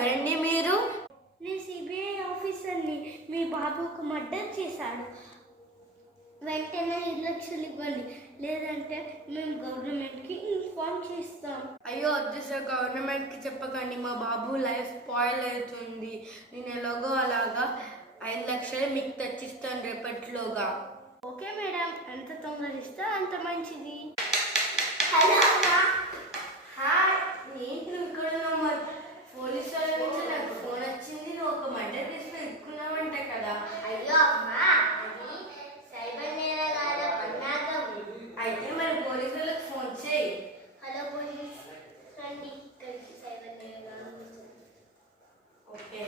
ఎవరండి మీరు? నేను సిబిఐ ఆఫీసర్ని. మీ బాబు ఒక మర్డర్ చేశాడు. వెంటనే 2 లక్షలు ఇవ్వండి, లేదంటే మేము గవర్నమెంట్కి ఇన్ఫార్మ్ చేస్తాం. అయ్యో వద్దు సార్, గవర్నమెంట్కి చెప్పకండి, మా బాబు లైఫ్ స్పాయిల్ అవుతుంది. నేను ఎలాగో అలాగా 5 లక్షలు మీకు తెచ్చిస్తాను రేపటిలోగా. ఓకే మేడం, ఎంత తొందర ఇస్తే అంత మంచిది. హలో అమ్మా. హాయ్, ఏంటి నువ్వు ఇక్కడ ఉన్నావు? పోలీసు వాళ్ళ నుంచి నాకు ఫోన్ వచ్చింది, నువ్వు ఒక మర్డర్ కేసులో ఇరుక్కున్నావంట కదా. అయ్యో అమ్మా, అది సైబర్ నేరగాళ్ల పన్నాగం. అయితే మరి పోలీసు వాళ్ళకి ఫోన్ చేయి. హలో పోలీస్, రండి ఇక్కడికి. సైబర్ నేరగాళ్లు. ఓకే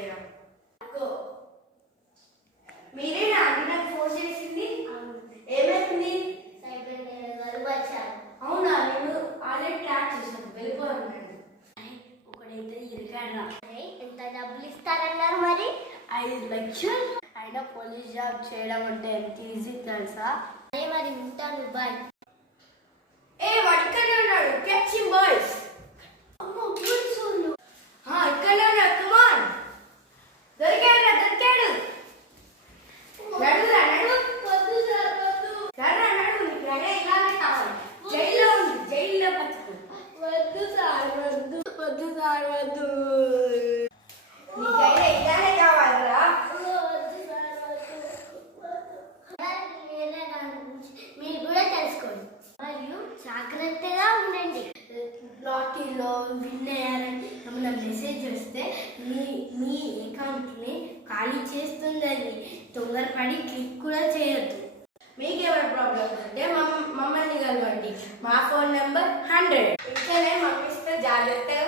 మీరేనా అండి నాకు ఫోన్ చేసింది? ఏమైంది? సైబర్ నేరగాళ్లు వచ్చారు. అవునా, నేను ఆల్రెడీ ట్రాక్ చేశాను, వెళ్ళిపోయానండి. ఒకడైతే ఇరిగాడా. ఎంత డబ్బులు ఇస్తారన్నారు మరి? 5 లక్షలు. అయినా పోలీస్ జాబ్ చేయడం అంటే ఎంత ఈజీ తెలుసా? అదే మరి, ఉంటాను, బాయ్. వాడిక్కడే ఉన్నాడు, క్యాచ్ హిమ్ బాయ్స్. అమ్మో, పోలీసు వాళ్ళు. ఇక్కడే ఉన్నాడు, కమాన్. దొరికాడు. నడురా, నడు. వద్దు సార్, వద్దు. నడు, నీకు రెడీ ఇలానే కావాలి. జైల్లో పట్టుకో. వద్దు సార్, వద్దు. వద్దు సార్, వద్దు. నీకైతే ఇలానే కావాలరా? వద్దు సార్, వద్దు. నేరగాళ్ల గురించి మీరు కూడా తెలుసుకోండి, మరియు జాగ్రత్తగా ఉండండి. లాటరీలో విన్ అయ్యారని ఏమైనా మెసేజ్ వస్తే మీ అకౌంట్ని ఖాళీ చేస్తుంది. అది తొందరపడి క్లిక్ కూడా చేయొద్దు. మీకేమైనా ప్రాబ్లమ్ అంటే మమ్మల్ని కలవండి. మా ఫోన్ నెంబర్ 100. ఇక్కడే పంపిస్తే జాగ్రత్తగా